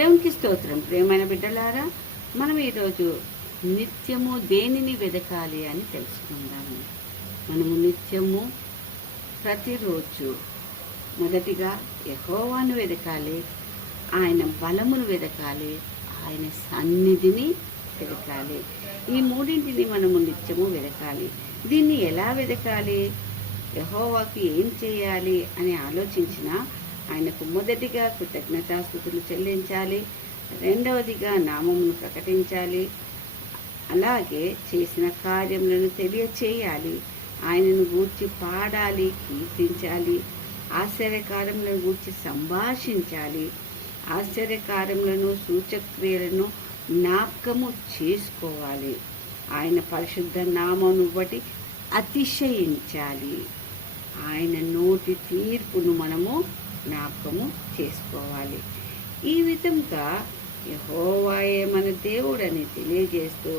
దేవునికి స్తోత్రం. ప్రియమైన బిడ్డలారా, మనం ఈరోజు నిత్యము దేనిని వెదకాలి అని తెలుసుకుందాము. మనము నిత్యము ప్రతిరోజు మొదటిగా యెహోవాను వెదకాలి, ఆయన బలమును వెదకాలి, ఆయన సన్నిధిని వెదకాలి. ఈ మూడింటిని మనము నిత్యము వెదకాలి. దీన్ని ఎలా వెదకాలి, యెహోవాకి ఏం చేయాలి అని ఆలోచించిన ఆయనకు మొదటిగా కృతజ్ఞతాస్తుతులు చెల్లించాలి, రెండవదిగా నామమును ప్రకటించాలి, అలాగే చేసిన కార్యములను తెలియచేయాలి, ఆయనను గూర్చి పాడాలి, కీర్తించాలి, ఆశ్చర్యకార్యములను గూర్చి సంభాషించాలి, ఆశ్చర్యకార్యములను సూచక్రియలను జ్ఞాపకము చేసుకోవాలి, ఆయన పరిశుద్ధ నామమును బట్టి అతిశయించాలి, ఆయన నోటి తీర్పును మనము జ్ఞాపకము చేసుకోవాలి. ఈ విధంగా యెహోవాయే మన దేవుడని తెలియజేస్తూ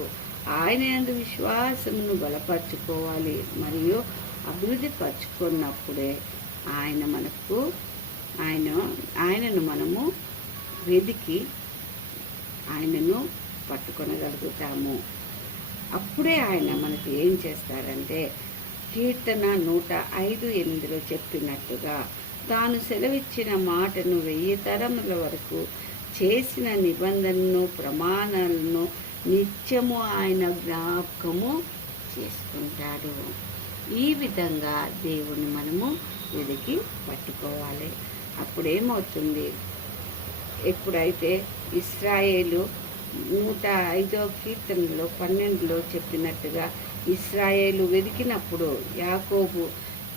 ఆయన యందు విశ్వాసమును బలపరుచుకోవాలి మరియు అభివృద్ధి పరుచుకున్నప్పుడే ఆయనను మనము వెదికి ఆయనను పట్టుకొనగలుగుతాము. అప్పుడే ఆయన మనకు ఏం చేస్తారంటే, కీర్తన 105:8 చెప్పినట్టుగా తాను సెలవిచ్చిన మాటను 1000 తరముల వరకు చేసిన నిబంధనను ప్రమాణాలను నిత్యము ఆయన జ్ఞాపకము చేసుకుంటాడు. ఈ విధంగా దేవుని మనము వెతికి పట్టుకోవాలి. అప్పుడేమవుతుంది, ఎప్పుడైతే ఇశ్రాయేలు 105వ కీర్తనలో 12లో చెప్పినట్టుగా ఇశ్రాయేలు వెతికినప్పుడు యాకోబు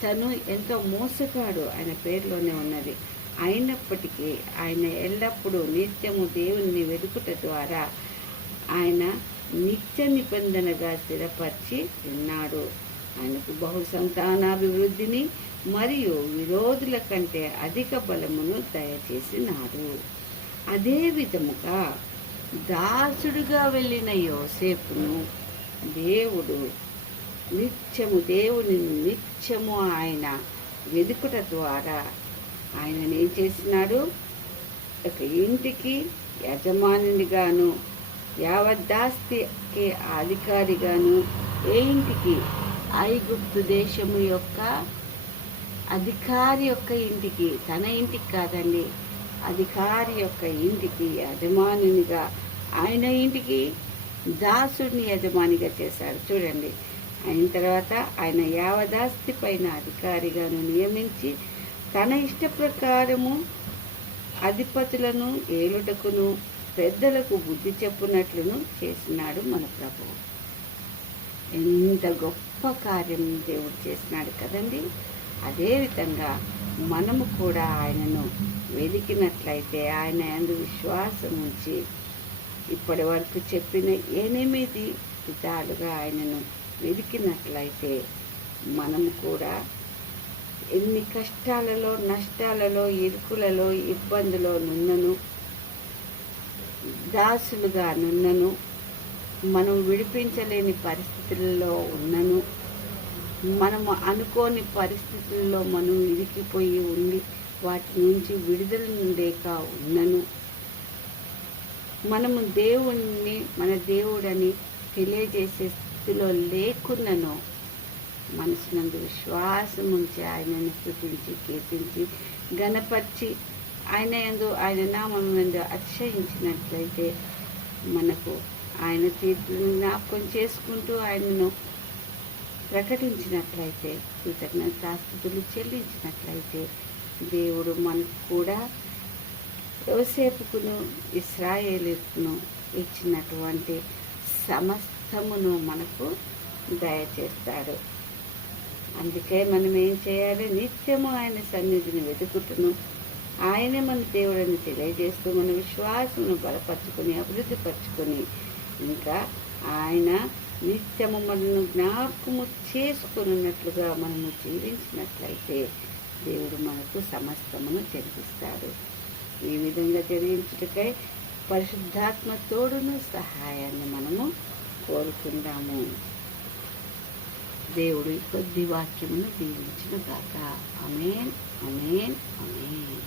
తను ఎంతో మోసగాడు, ఆయన పేరులోనే ఉన్నది, అయినప్పటికీ ఆయన ఎల్లప్పుడూ నిత్యము దేవుని వెతుకుట ద్వారా ఆయన నిత్య నిబంధనగా స్థిరపరిచి ఉన్నాడు. ఆయనకు బహు సంతానాభివృద్ధిని మరియు విరోధుల కంటే అధిక బలమును దయచేసినాడు. అదే విధముగా దాసుడుగా వెళ్ళిన యోసేపును దేవుడు నిత్యము ఆయన వెదుకుట ద్వారా ఆయనను ఏం చేసినాడు, ఒక ఇంటికి యజమానిగాను, యావద్దాస్తికి అధికారిగాను, ఏ ఇంటికి, ఐగుప్తు దేశము యొక్క అధికారి యొక్క ఇంటికి, తన ఇంటికి కాదండి, అధికారి యొక్క ఇంటికి యజమానిగా, ఆయన ఇంటికి దాసుడిని యజమానిగా చేశాడు. చూడండి, అయిన తర్వాత ఆయన యావదాస్తి పైన అధికారిగాను నియమించి తన ఇష్ట ప్రకారము అధిపతులను ఏలుటకును పెద్దలకు బుద్ధి చెప్పునట్లును చేసినాడు మన ప్రభువు. ఎంత గొప్ప కార్యం దేవుడు చేసినాడు కదండి. అదేవిధంగా మనము కూడా ఆయనను వెతికినట్లయితే, ఆయన యందు విశ్వాసం ఉంచి ఇప్పటి వరకు చెప్పిన 8 విధాలుగా ఆయనను వెతికినట్లయితే, మనము కూడా ఎన్ని కష్టాలలో, నష్టాలలో, ఇరుకులలో, ఇబ్బందులో నున్నను, దాసులుగా నున్నను, మనం విడిపించలేని పరిస్థితుల్లో ఉన్నను, మనము అనుకోని పరిస్థితుల్లో మనం ఇరికిపోయి ఉండి వాటి నుంచి విడుదల లేక ఉన్నను, మనము దేవుణ్ణి మన దేవుడని తెలియజేసే స్థితిలో లేకున్నను, మనసునందు విశ్వాసం ఉంచి ఆయనను స్తుతించి కీర్తించి ఘనపరిచి ఆయన యందు, ఆయన నామం యందు అతిశయించినట్లయితే, మనకు ఆయన తీర్పును జ్ఞాపకం చేసుకుంటూ ఆయనను ప్రకటించినట్లయితే, కృతజ్ఞతాస్తుతులు చెల్లించినట్లయితే, దేవుడు మనకు కూడా యోసేపుకును ఇశ్రాయేలుకును ఇచ్చినటువంటి సమస్తమును మనకు దయచేస్తాడు. అందుకే మనం ఏం చేయాలి, నిత్యము ఆయన సన్నిధిని వెతుకుతును, ఆయనే మన దేవుడని తెలియజేస్తూ మన విశ్వాసమును బలపరుచుకొని అభివృద్ధి పరుచుకొని, ఇంకా ఆయన నిత్యము మనను జ్ఞాపకము చేసుకున్నట్లుగా మనము జీవించినట్లయితే దేవుడు మనకు సమస్తమును జరిగిస్తాడు. ఈ విధంగా జరిగించుటకై పరిశుద్ధాత్మ తోడును సహాయాన్ని మనము కోరుకుందాము. దేవుడు ఈ కొద్ది వాక్యమును దీవించును గాక. ఆమేన్, ఆమేన్, ఆమేన్.